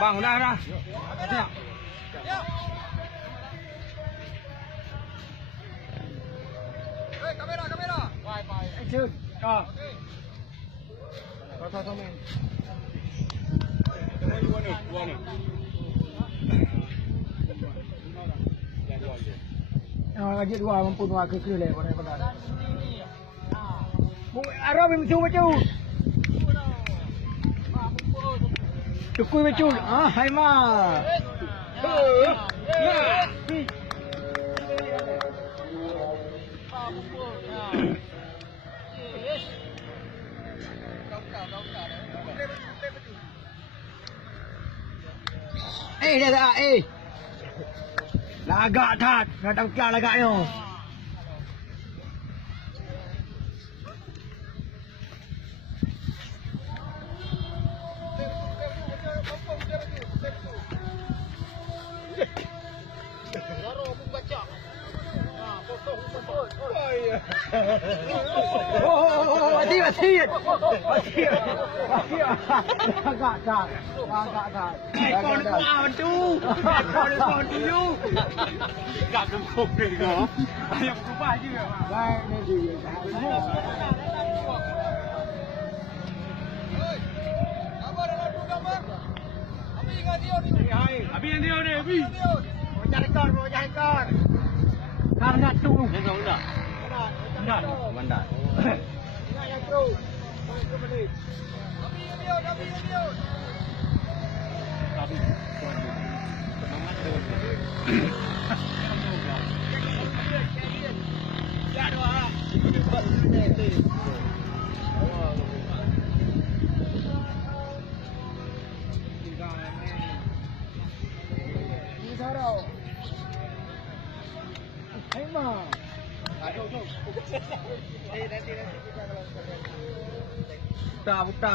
Bang, dah. Kamera. Action. Kau main. Lagi dua mempunyai ke leh pada. Arah macam. Tukui macam. Hai mah. Dah tak lagak tak nak tahu kau lagaknya. Mati. Agak tak. Kau ni buat tu. Kau tu. Gak kau ni kau. Ayam kubah je. Baik ni dia. Abi yang dia ni. Mau cari kau. Karena tu. Bandar. Ingat yang pro. Abi dia.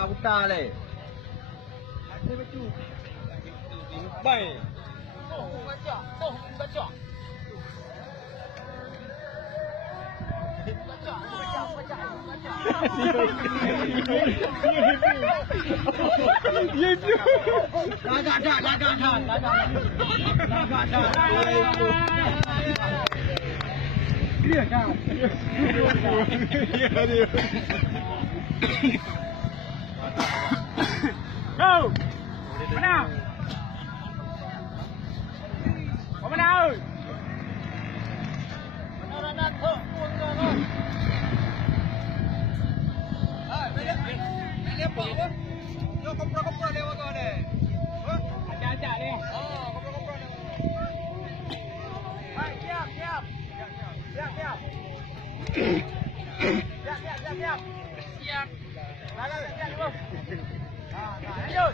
Buta le. Ada baju. Baik. Toh baca. Go! Mana? Mana? Mana kau? Dia apa? Yo kompro lewat kau ni. Ajak ni. Kompro lewat. Hai, siap. Siap. Lalu siap dulu. Lanjut.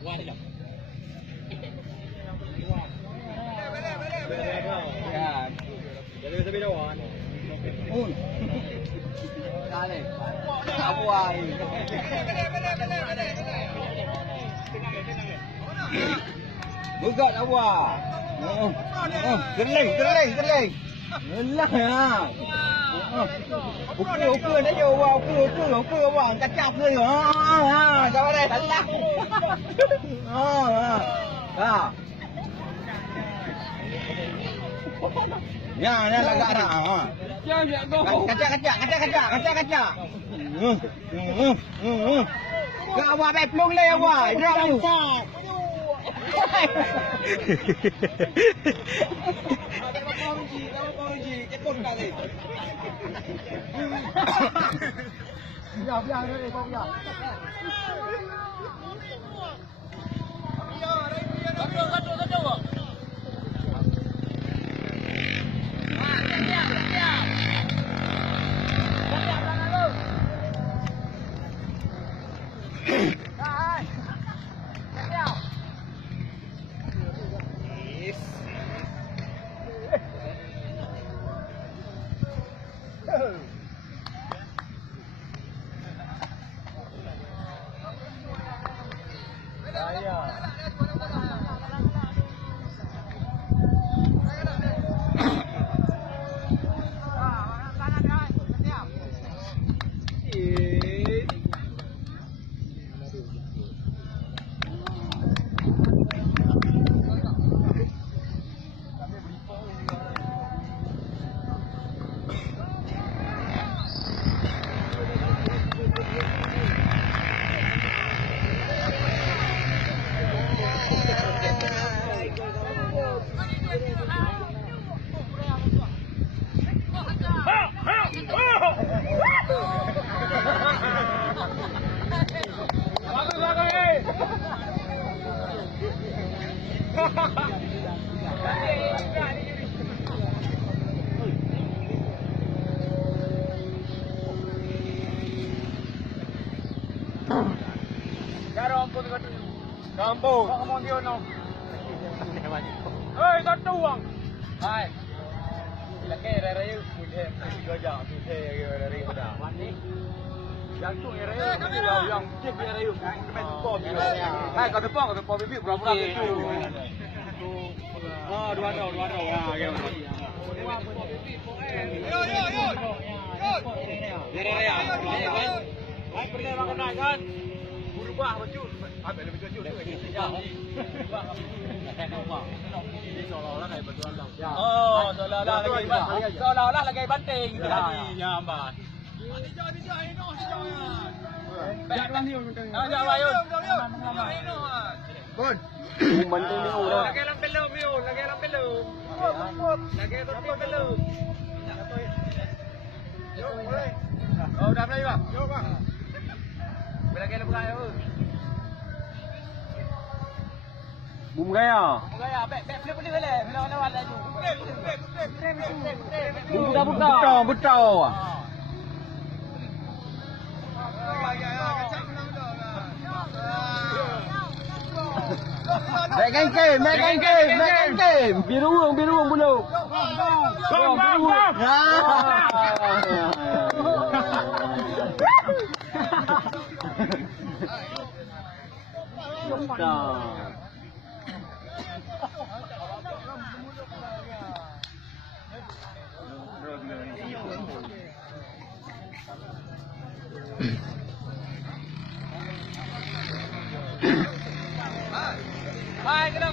Balik. Ya. Jadi bisa bidawan. Dale. Abuai. Bugat awak. Gerling. Elah ya. Ukur dah je awak. Ukur awak. Kacap ke. Jangan dah. Salah. Ya, lagak dah. Kacak. Kau awak baik pelung le awak. Drop tu. Kepon kali. Biar ni kau biar. Gaduh. Kampung. Kamu dia no. Hei, tak tuang. Hai. Lagi raya punya 3 jam tu saya raya dah. Mandi. Yang tu raya yang cek raya. Main sport dia. Hai, kau tepung bibi berapa tu. Oh, dua row. Ha, ya. Yo. Raya. Hai, pergi makan naik kan. Berubah baju. Ambil lebih jujur dia lagi. Ya. Seolah-olah kayak betulan bang. Oh, seolah-olah lagi banting. Ya, Mbak. Bijak ini ya. Jangan ni untuk. Jangan bayun. Pun. Banting ni orang. Lagi lam belum. Lagi roti belum. Yo, boleh. Oh, dah boleh bang. Yo, bang. Lagi lam belum. Bum gaya, bek boleh lawan laju. Buka. Main game. Biru bulu. Bang. Hai, kena.